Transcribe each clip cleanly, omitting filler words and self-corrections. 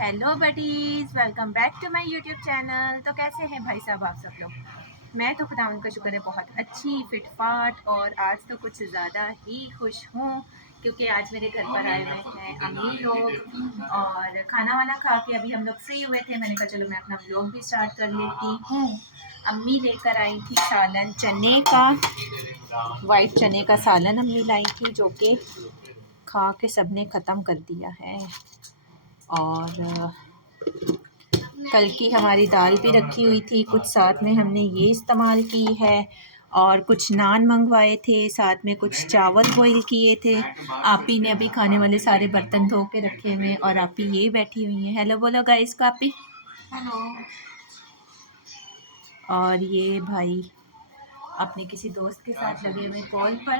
Hello buddies, welcome back to my YouTube channel. तो कैसे हैं भाई साहब आप सब लोग? मैं तो खुदा उनका शुक्र है बहुत अच्छी फिट फाट और आज तो कुछ ज़्यादा ही खुश हूँ क्योंकि आज मेरे घर पर आए हुए हैं अम्मी लोग और खाना वाना खा के अभी हम लोग फ्री हुए थे। मैंने कहा चलो मैं अपना व्लॉग भी स्टार्ट कर लेती हूँ। अम्मी लेकर आई थी सालन चने का, वाइट चने का सालन अम्मी लाई थी जो कि खा के सबने ख़त्म कर दिया है। और कल की हमारी दाल भी रखी हुई थी, कुछ साथ में हमने ये इस्तेमाल की है और कुछ नान मंगवाए थे, साथ में कुछ चावल बॉईल किए थे। आपी ने अभी खाने वाले सारे बर्तन धो के रखे हुए हैं और आपी ये बैठी हुई हैं। हेलो बोलो गाइस का आपी। हेलो। और ये भाई अपने किसी दोस्त के साथ लगे हुए कॉल पर।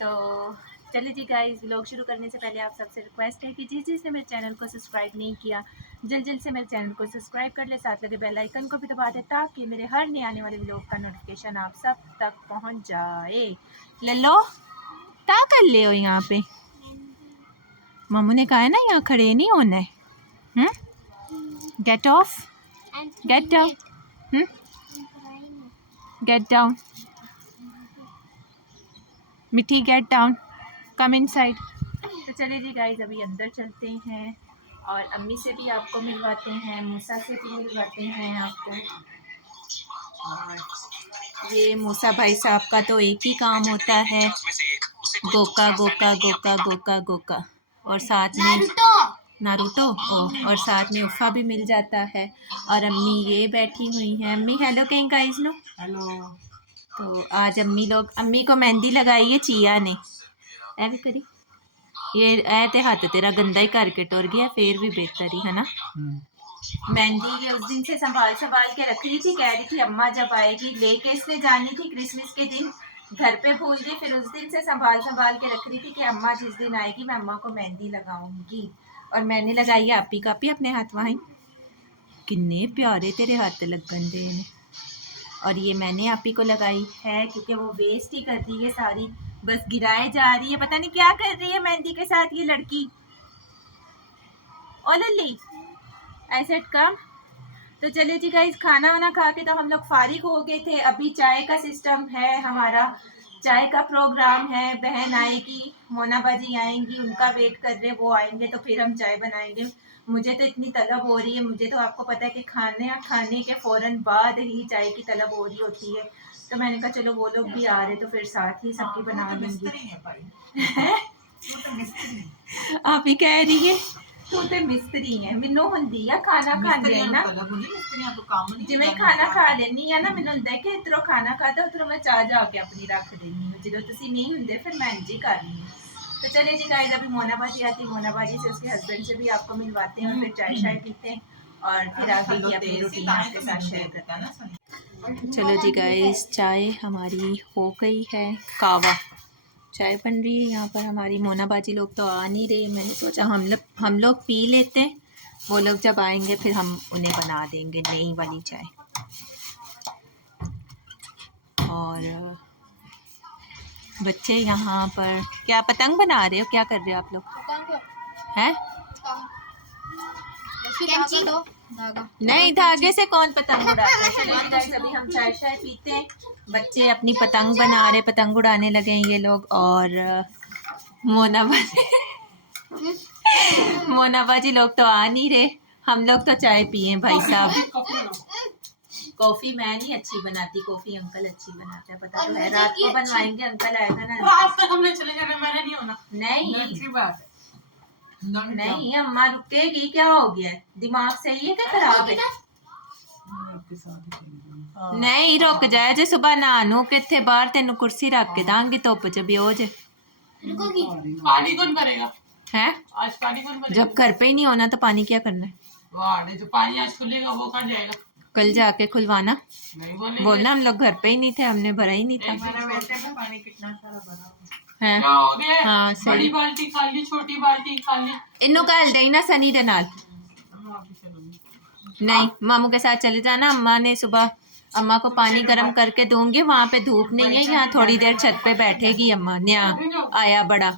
तो चलिए जी गाइस, व्लॉग शुरू करने से पहले आप सबसे रिक्वेस्ट है कि जिसने मेरे चैनल को सब्सक्राइब नहीं किया जल्द से मेरे चैनल को सब्सक्राइब कर ले, साथ लगे बेल आइकन को भी दबा दे ताकि मेरे हर नए आने वाले व्लॉग का नोटिफिकेशन आप सब तक पहुंच जाए। ले लो क्या कर ले हो यहाँ पे? मम्मू ने कहा है ना यहाँ खड़े नहीं होना है। Get off, get down, get down मिठी, गेट डाउन, कम इनसाइड। तो चलिए जी गाइस, अभी अंदर चलते हैं और अम्मी से भी आपको मिलवाते हैं, मूसा से भी मिलवाते हैं आपको। और ये मूसा भाई साहब का तो एक ही काम होता है, गोका गोका गोका गोका गोका, और साथ में नारुतो और साथ में उफ़ा भी मिल जाता है। और अम्मी ये बैठी हुई हैं। अम्मी हेलो कहीं गाइस नो हेलो। तो आज अम्मी को मेहंदी लगाई है चिया ने, ऐसे करी ये ऐ ते हाथ तेरा गंदा ही करके टुर गया, फिर भी बेहतर ही है ना। मेहंदी ये उस दिन से संभाल के रख रही थी, कह रही थी अम्मा जब आएगी लेके इसने जानी थी क्रिसमस के दिन, घर पे भूल गई, फिर उस दिन से संभाल के रख रही थी कि अम्मा जिस दिन आएगी मैं अम्मा को मेहंदी लगाऊंगी। और मैंने लगाई है आपी कापी अपने हाथ, वहीं किन्ने प्यारे तेरे हाथ लगन दे। और ये मैंने आपी को लगाई है क्योंकि वो वेस्ट ही कर रही है सारी, बस गिराए जा रही है, पता नहीं क्या कर रही है मेहंदी के साथ ये लड़की। ओ लल्ली ऐसे कम। तो चलिए जी गाइस, खाना वाना खा के तो हम लोग फारिग हो गए थे। अभी चाय का सिस्टम है, हमारा चाय का प्रोग्राम है। बहन आएगी, मोना बाजी आएंगी, उनका वेट कर रहे, वो आएंगे तो फिर हम चाय बनाएंगे। मुझे तो इतनी तलब हो रही है, मुझे तो आपको पता है कि खाने के फ़ौरन बाद ही चाय की तलब हो रही होती है। तो मैंने कहा चलो वो लोग भी आ रहे तो फिर साथ ही सबकी बना लेंगे। आप ही कह रही है तू ते मिस्त्री है, मैनू हुंदी आ खाना खांदे ना जिवें खाना खा लेनी है ना, मैनू हुंदा है कि इधरों खाना खाता उधरों मैं चाह जाके अपनी रख देनी हूँ, जो तुसी नहीं हुंदे फिर मैं इंज ही करनी हूँ। तो चलिए जी गाइस, अभी मोना बाजी आती, मोना बाजी से उसके हस्बैंड से भी आपको मिलवाते हैं और फिर चाय शाय पीते हैं और फिर आगे की अपनी रूटीन आपके साथ शेयर करते हैं। चलो जी गाइस, चाय हमारी हो गई है, कावा चाय बन रही है यहाँ पर। हमारी मोना बाजी लोग तो आ नहीं रहे, मैंने सोचा हम लोग पी लेते हैं, वो लोग जब आएंगे फिर हम उन्हें बना देंगे नई वाली चाय। और बच्चे यहाँ पर क्या पतंग बना रहे हो, क्या कर रहे हो आप लोग? हैं? नहीं, धागे से कौन पतंग उड़ाता है। अभी हम चाय शाय पीते हैं, बच्चे अपनी पतंग बना रहे, पतंग उड़ाने लगे हैं ये लोग। और मोना बाजी लोग तो आ नहीं रहे, हम लोग तो चाय पिए भाई साहब। कॉफी मैं नहीं अच्छी बनाती, कॉफी अंकल अच्छी बनाता है, पता तो है। रात को बनवाएंगे, अंकल आएगा ना। रात तक हमने चले जाना, मैंने नहीं होना। नहीं अच्छी बात है। नहीं, अम्मा रुकेगी, क्या हो गया है, दिमाग सही है क्या खराब है? नहीं रुक जाए जे, सुबह नहानू किथे बाहर तेन कुर्सी रख के दांगी धुप च बियो जे। पानी कौन करेगा? है आज पानी कौन करेगा? जब घर पे ही नहीं होना तो पानी क्या करना है? जो पानी आज खुलेगा वो कहाँ जाएगा? कल जाके खुलवाना। नहीं बोलना हम लोग घर पे ही नहीं थे, हमने भरा ही नहीं था। पानी कितना सारा भरा है। हाँ सही। बड़ी बाल्टी खाली, छोटी बाल्टी खाली। इन्नू कल दे ना सनी दे नाल। नहीं, मामू के साथ चले जाना। अम्मा ने सुबह अम्मा को पानी गर्म करके दूंगी, वहाँ पे धूप नहीं है, यहाँ थोड़ी देर छत पे बैठेगी अम्मा। न्या आया बड़ा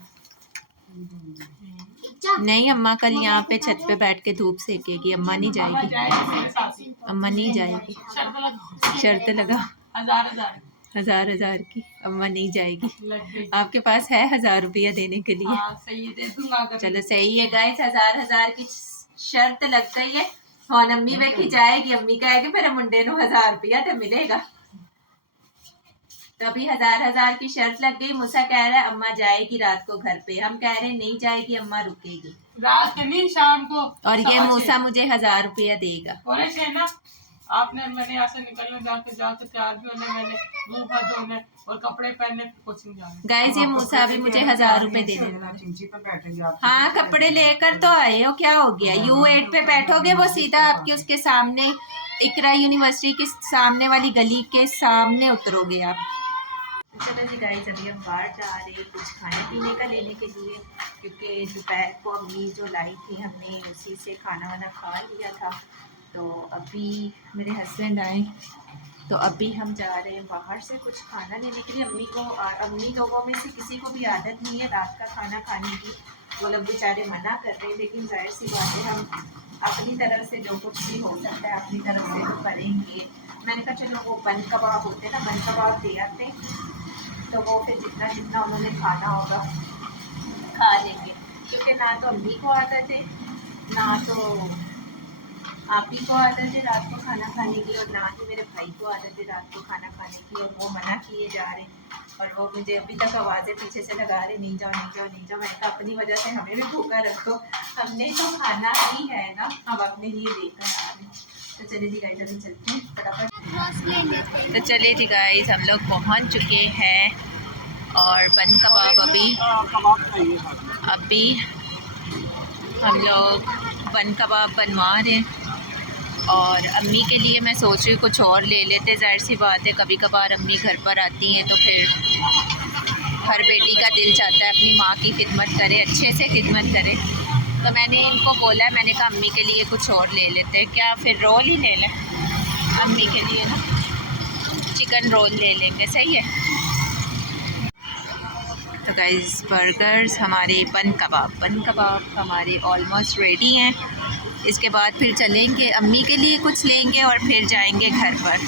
नहीं, अम्मा कल यहाँ पे छत पे बैठ के धूप सेकेगी, अम्मा नहीं जाएगी, जाएगी साथ ही। अम्मा नहीं जाएगी। शर्त लगाओ। शर्त लगा 1000 1000 की, अम्मा नहीं जाएगी। लग गई। आपके पास है 1000 रुपया देने के लिए? हाँ सही है, दे दूंगा अगर। चलो सही है गाइस, 1000 की शर्त लग गई है। और अम्मी में खिंचाएगी, अम्मी कहेगी मेरे मुंडे नु 1000 रुपया तो मिलेगा। तो अभी 1000 की शर्त लग गई। मूसा कह रहा है अम्मा जाएगी रात को घर पे, हम कह रहे हैं नहीं जाएगी, अम्मा रुकेगी रात के नहीं, शाम को। और ये मूसा मुझे 1000 रुपया देगा। बोले थे ना आपने, मैंने यहाँ से निकलने जाके तैयार भी होने, मैंने मुंह हाथ धोने और कपड़े पहनने कोचिंग जाने। गाइस ये मूसा अभी मुझे 1000 रुपए दे देगा। हाँ कपड़े लेकर तो आए हो, क्या हो गया? U8 पे बैठोगे, वो सीधा आपके उसके सामने इकरा यूनिवर्सिटी के सामने वाली गली के सामने उतरोगे आप। चलो जी गाइस, अभी हम बाहर जा रहे हैं कुछ खाने पीने का लेने के लिए, क्योंकि दोपहर को अम्मी जो लाई थी हमने उसी से खाना वाना खा लिया था। तो अभी मेरे हस्बैंड आए, तो अभी हम जा रहे हैं बाहर से कुछ खाना लेने के लिए। अम्मी लोगों में से किसी को भी आदत नहीं है रात का खाना खाने की, वो लोग बेचारे मना कर रहे हैं, लेकिन जाहिर सी बात है हम अपनी तरफ से जो कुछ भी हो सकता है अपनी तरफ से तो करेंगे। मैंने कहा चलो वो बन कबाब होते ना, बन कबाब दे आते, तो वो फिर जितना जितना उन्होंने खाना होगा खा लेंगे, क्योंकि ना तो अम्मी को आदत है ना तो आप ही को आदत है रात को खाना खाने की, और ना ही मेरे भाई को आदत है रात को खाना खाने की, और वो मना किए जा रहे हैं। और वो मुझे अभी तक आवाज़ें पीछे से लगा रहे नहीं जाओ नहीं जाओ नहीं जाओ। मैंने कहा अपनी वजह से हमें भी भूखा रखो, हमने तो खाना ही है ना, हम अपने लिए लेकर आ रहे हैं। तो चलिए जी गाइस अभी चलते हैं फटाफट। तो चलिए जी गाइस हम लोग पहुंच चुके हैं, और बन कबाब अभी हम लोग बन कबाब बनवा रहे हैं। और अम्मी के लिए मैं सोच रही हूँ कुछ और ले लेते, जाहिर सी बात है कभी कभार अम्मी घर पर आती हैं तो फिर हर बेटी का दिल चाहता है अपनी माँ की खिदमत करे, अच्छे से खिदमत करे। तो मैंने इनको बोला है, मैंने कहा अम्मी के लिए कुछ और ले लेते हैं, क्या फिर रोल ही ले लें अम्मी के लिए ना, चिकन रोल ले लेंगे, सही है। तो गाइस बर्गर्स हमारे बन कबाब हमारे ऑलमोस्ट रेडी हैं। इसके बाद फिर चलेंगे अम्मी के लिए कुछ लेंगे और फिर जाएंगे घर पर।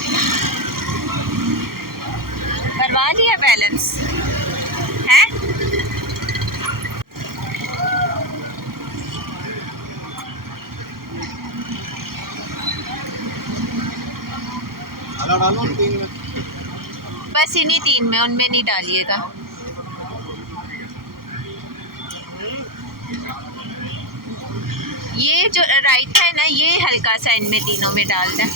करवा लिया बैलेंस है? बस इन्हीं 3 में, उनमें नहीं डालिएगा। ये जो रायता है ना, ये हल्का सा इनमें तीनों में डाल दें।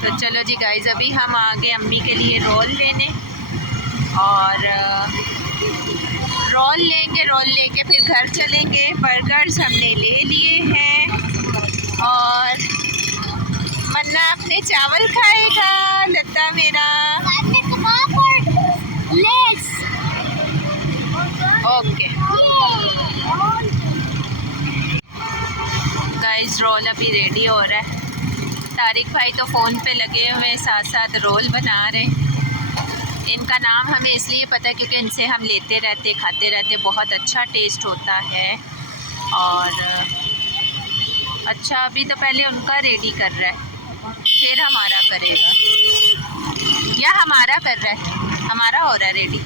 तो चलो जी गाइस अभी हम आ गए अम्मी के लिए रोल लेने, और रोल लेके फिर घर चलेंगे। बर्गर्स हमने ले लिए हैं, और मन्ना अपने चावल खाएगा, लता मेरा ओके। गाइस रोल अभी रेडी हो रहा है, तारिक भाई तो फ़ोन पे लगे हुए साथ साथ रोल बना रहे। इनका नाम हमें इसलिए पता है क्योंकि इनसे हम लेते रहते खाते रहते, बहुत अच्छा टेस्ट होता है। और अच्छा अभी तो पहले उनका रेडी कर रहा है, फिर हमारा करेगा, या हमारा कर रहा है, हमारा हो रहा है रेडी।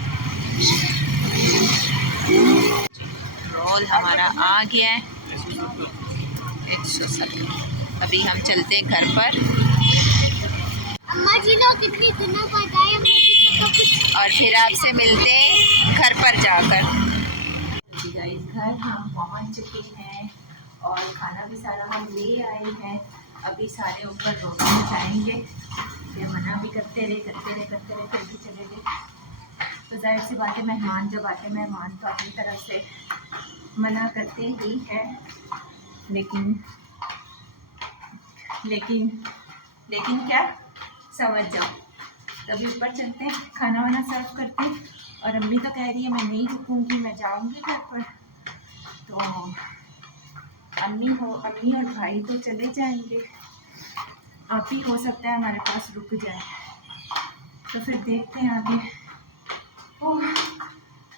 रोल हमारा आ गया है 170। अभी हम चलते हैं घर पर, अम्मा जी लोग कितनी दिनों बाद आए, तो कुछ और फिर आपसे मिलते हैं घर पर जाकर। गाइस घर हम पहुंच चुके हैं, और खाना भी सारा हम ले आए हैं। अभी सारे ऊपर रोटी में जाएंगे, ये मना भी करते रहे फिर भी चले गए। तो जाहिर सी बात है मेहमान जब आते हैं, मेहमान तो अपनी तरफ से मना करते ही है, लेकिन क्या समझ जाओ। तभी ऊपर चलते हैं, खाना वाना सर्व करते हैं। और अम्मी तो कह रही है मैं नहीं रुकूंगी, मैं जाऊंगी घर पर। तो अम्मी और भाई तो चले जाएंगे, आप ही हो सकता है हमारे पास रुक जाए। तो फिर देखते हैं आगे। ओह,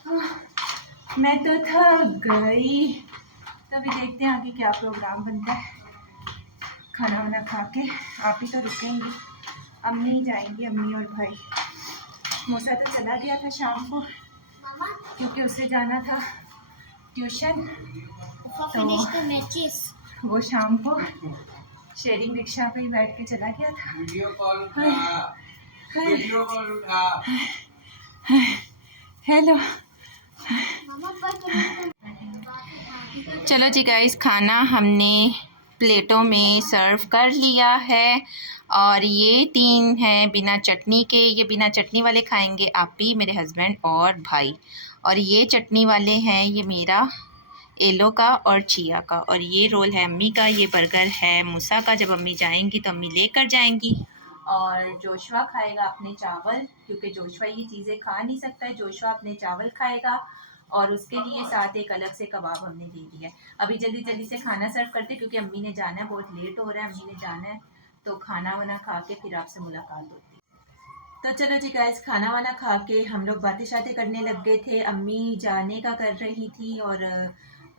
ओह, मैं तो थक गई। तो अभी देखते हैं आगे क्या प्रोग्राम बनता है। खाना वाना खा के आप ही तो रुकेंगे, अम्मी जाएंगी, अम्मी और भाई। मूसा तो चला गया था शाम को क्योंकि उसे जाना था ट्यूशन। मैचेस वो शाम को शेयरिंग रिक्शा पे ही बैठ के चला गया था। हेलो। चलो जी गाइस, खाना हमने प्लेटों में सर्व कर लिया है और ये 3 हैं बिना चटनी के। ये बिना चटनी वाले खाएंगे आपी, मेरे हस्बैंड और भाई। और ये चटनी वाले हैं, ये मेरा, एलो का और चिया का। और ये रोल है अम्मी का। ये बर्गर है मूसा का। जब अम्मी जाएंगी तो अम्मी लेकर जाएंगी। और जोशवा खाएगा अपने चावल, क्योंकि जोशवा ये चीज़ें खा नहीं सकता है। जोशवा अपने चावल खाएगा और उसके लिए साथ एक अलग से कबाब हमने ले लिया है। अभी जल्दी जल्दी से खाना सर्व करते क्योंकि अम्मी ने जाना है, बहुत लेट हो रहा है, अम्मी ने जाना है। तो खाना वाना खा के फिर आपसे मुलाकात होती है। तो चलो जी गाइस, खाना वाना खा के हम लोग बातें शातें करने लग गए थे। अम्मी जाने का कर रही थी और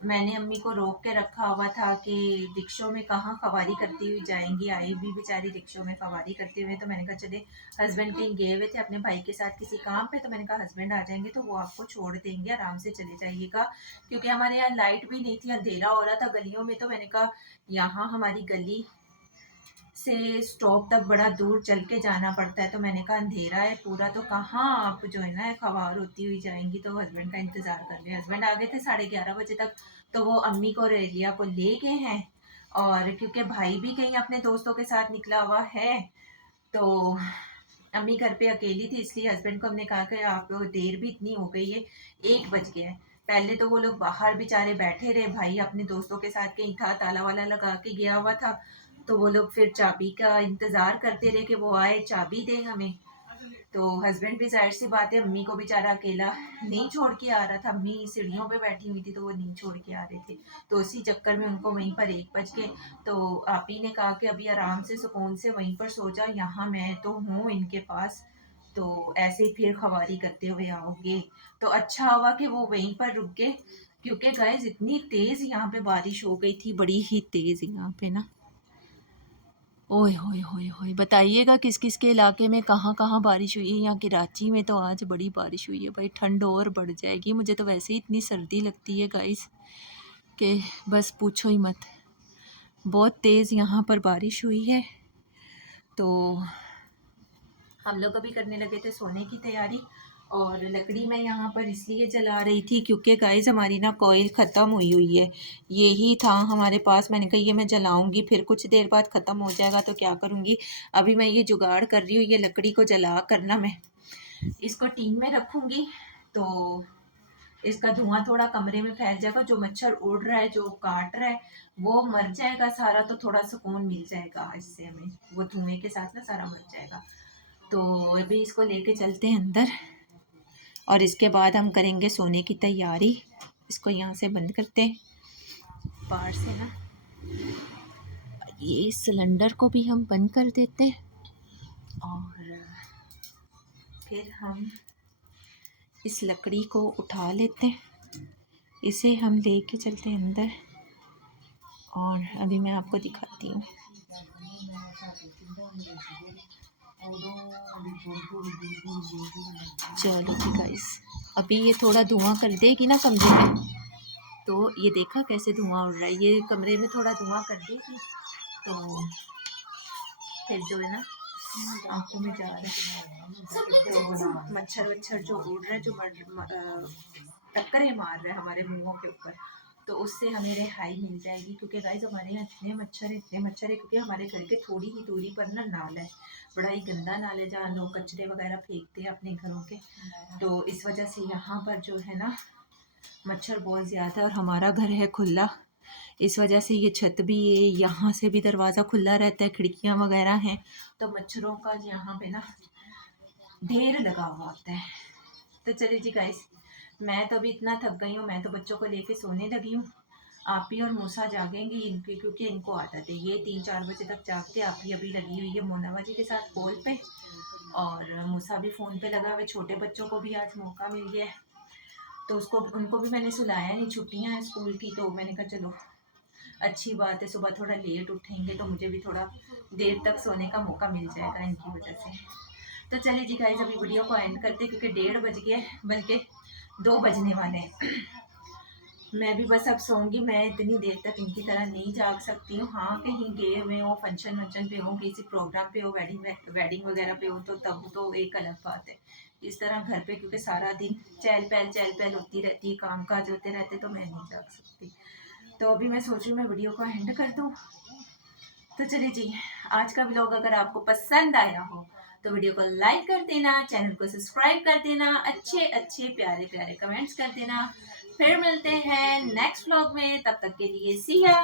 मैंने अम्मी को रोक के रखा हुआ था कि रिक्शों में कहाँ सवारी करती हुई जाएंगी, आई भी बेचारी रिक्शों में सवारी करते हुए। तो मैंने कहा चले, हस्बैंड कहीं गए हुए थे अपने भाई के साथ किसी काम पे, तो मैंने कहा हस्बैंड आ जाएंगे तो वो आपको छोड़ देंगे, आराम से चले जाइएगा। क्योंकि हमारे यहाँ लाइट भी नहीं थी, अंधेरा हो रहा था गलियों में। तो मैंने कहा यहाँ हमारी गली से स्टॉप तक बड़ा दूर चल के जाना पड़ता है। तो मैंने कहा अंधेरा है पूरा, तो कहाँ आप जो है ना खवार होती हुई जाएंगी। तो हस्बैंड का इंतज़ार कर रहे हैं। हस्बैंड आ गए थे 11:30 बजे तक। तो वो अम्मी को और एलिया को ले गए हैं। और क्योंकि भाई भी कहीं अपने दोस्तों के साथ निकला हुआ है, तो अम्मी घर पे अकेली थी। इसलिए हस्बैंड को हमने कहा कि आप देर भी इतनी हो गई है, 1 बज गया है। पहले तो वो लोग बाहर बेचारे बैठे रहे, भाई अपने दोस्तों के साथ कहीं था, ताला वाला लगा के गया हुआ था। तो वो लोग फिर चाबी का इंतज़ार करते रहे कि वो आए चाबी दे हमें। तो हस्बैंड भी जाहिर सी बात है अम्मी को बेचारा अकेला नहीं छोड़ के आ रहा था। अम्मी सीढ़ियों पे बैठी हुई थी तो वो नहीं छोड़ के आ रहे थे। तो उसी चक्कर में उनको वहीं पर 1 बज गए। तो आप ही ने कहा कि अभी आराम से सुकून से वहीं पर सो जा, यहाँ मैं तो हूँ इनके पास, तो ऐसे ही फिर खवारी करते हुए आओगे। तो अच्छा हुआ कि वो वहीं पर रुक गए, क्योंकि गाइस इतनी तेज़ यहाँ पे बारिश हो गई थी, बड़ी ही तेज़ यहाँ पे ना। ओए होए होए होए, बताइएगा किस किस के इलाके में कहाँ कहाँ बारिश हुई है। यहाँ कराची में तो आज बड़ी बारिश हुई है भाई, ठंड और बढ़ जाएगी। मुझे तो वैसे ही इतनी सर्दी लगती है गाइस कि बस पूछो ही मत। बहुत तेज़ यहाँ पर बारिश हुई है। तो हम लोग अभी करने लगे थे सोने की तैयारी। और लकड़ी मैं यहाँ पर इसलिए जला रही थी क्योंकि गाइस हमारी ना कॉइल ख़त्म हुई है। यही था हमारे पास, मैंने कहा ये मैं जलाऊंगी, फिर कुछ देर बाद ख़त्म हो जाएगा तो क्या करूँगी। अभी मैं ये जुगाड़ कर रही हूँ, ये लकड़ी को जला कर ना मैं इसको टीन में रखूँगी। तो इसका धुआं थोड़ा कमरे में फैल जाएगा, जो मच्छर उड़ रहा है, जो काट रहा है, वो मर जाएगा सारा। तो थोड़ा सुकून मिल जाएगा इससे हमें, वो धुएं के साथ ना सारा मर जाएगा। तो अभी इसको लेके चलते हैं अंदर और इसके बाद हम करेंगे सोने की तैयारी। इसको यहाँ से बंद करते हैं बाहर से ना, ये सिलेंडर को भी हम बंद कर देते हैं। और फिर हम इस लकड़ी को उठा लेते हैं, इसे हम लेके चलते हैं अंदर और अभी मैं आपको दिखाती हूँ। चलो जी गाइस, अभी ये थोड़ा धुआं कर देगी ना कमरे में, तो ये देखा कैसे धुआं उड़ रहा है, ये कमरे में थोड़ा धुआं कर देगी तो फिर जो है ना आंखों में जा रहा है, तो मच्छर वच्छर जो उड़ रहा है, जो टक्करें मार रहा है हमारे मुंहों के ऊपर, तो उससे हमें रिहाई मिल जाएगी। क्योंकि गाइस हमारे यहाँ इतने मच्छर है क्योंकि हमारे घर के थोड़ी ही दूरी पर ना नाला है, बड़ा ही गंदा नाला है जहाँ लोग कचरे वगैरह फेंकते हैं अपने घरों के। तो इस वजह से यहाँ पर जो है ना मच्छर बहुत ज़्यादा है और हमारा घर है खुला, इस वजह से ये छत भी है, यहाँ से भी दरवाज़ा खुला रहता है, खिड़कियाँ वगैरह हैं, तो मच्छरों का यहाँ पे ना ढेर लगा हुआ होता है। तो चलिए जी गाइस, मैं तो अभी इतना थक गई हूँ, मैं तो बच्चों को लेके सोने लगी हूँ। आप ही और मूसा जागेंगी इनकी, क्योंकि इनको आदत है, ये 3-4 बजे तक जागते। आप ही अभी लगी हुई है मोना बाजी के साथ पोल पे। और मूसा भी फ़ोन पे लगा हुआ है। छोटे बच्चों को भी आज मौका मिल गया है, तो उनको भी मैंने सुलाया नहीं, छुट्टियां हैं स्कूल की, तो मैंने कहा चलो अच्छी बात है, सुबह थोड़ा लेट उठेंगे तो मुझे भी थोड़ा देर तक सोने का मौका मिल जाएगा इनकी वजह से। तो चलिए जी गाइस, अभी वीडियो को एंड करते क्योंकि 1:30 बज गए, बल्कि 2 बजने वाले हैं। मैं भी बस अब सोऊंगी। मैं इतनी देर तक इनकी तरह नहीं जाग सकती हूँ। हाँ, कहीं गए हुए हो, फंक्शन वंक्शन पे हो, किसी प्रोग्राम पे हो, वेडिंग वगैरह पे हो, तो तब तो एक अलग बात है। इस तरह घर पे क्योंकि सारा दिन चहल पहल होती रहती है, काम काज होते रहते, तो मैं नहीं जाग सकती। तो अभी मैं सोच रही हूँ मैं वीडियो को एंड कर दूँ। तो चलिए जी, आज का व्लॉग अगर आपको पसंद आया हो तो वीडियो को लाइक कर देना, चैनल को सब्सक्राइब कर देना, अच्छे अच्छे प्यारे प्यारे कमेंट्स कर देना। फिर मिलते हैं नेक्स्ट व्लॉग में, तब तक के लिए सी या।